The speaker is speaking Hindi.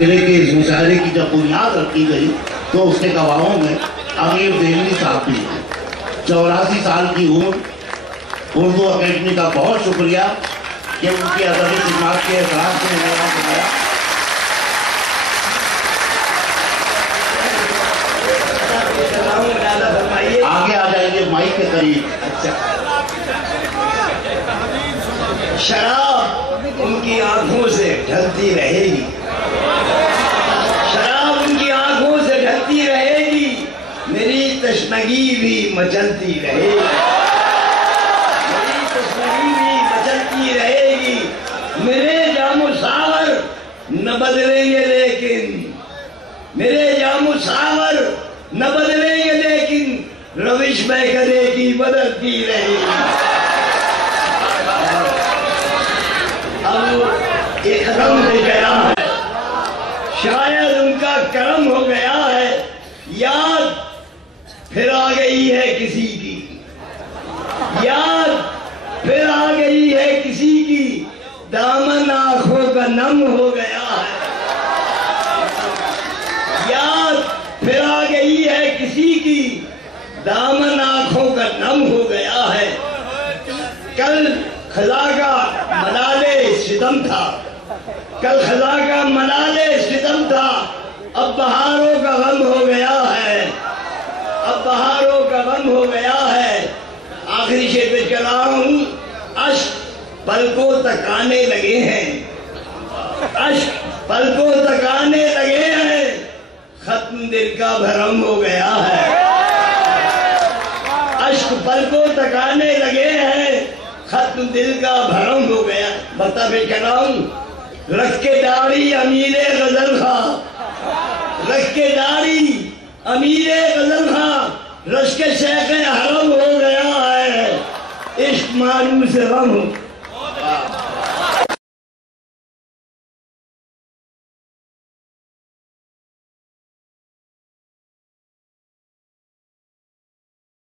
के इस मुशाहरे की जब बुनियाद रखी गई तो उसके गवाहों में अमीर देहली साहब भी हैं। 84 साल की उम्र। उर्दू अकेडमी का बहुत शुक्रिया कि उनकी अदबी खिदमत के एहतराम से बनाया। आगे आ जाएंगे माइक के करीब। अच्छा, शराब उनकी आंखों से ढलती रहेगी, शराब उनकी आंखों से ढलती रहेगी, मेरी तशनगी भी मचलती रहेगी, मेरी तशनगी भी मचलती रहेगी। मेरे जामो सावर न बदलेंगे लेकिन, मेरे जामो सावर न बदलेंगे लेकिन रविश में कदे की बदलती रहेगी। अब एक करम हो गया है, शायद उनका करम हो गया है, याद फिर आ गई है किसी की, याद फिर आ गई है किसी की, दामन आंखों का नम हो गया है, याद फिर आ गई है किसी की, दामन आंखों का नम हो गया है। कल खजा का मलाले सितम था, कल खजा का मलाले सितम था, अब बहारों का गम हो गया है, अब बहारों का गम हो गया है। आखिरी शेर पे चला हूं, अश्क पलकों तक आने लगे हैं, अश्क पलकों तक आने लगे हैं, खत्म दिल का भरम हो गया है, अश्क पलकों तक आने लगे हैं, खत्म दिल का भरम हो गया। बता मैं चलाऊं, रख के दाढ़ी अमीरे गजल खा, रख के दाढ़ी अमीरे गजल खा, रश के शेख हरम हो गया है, इश्क मानू से गम हो।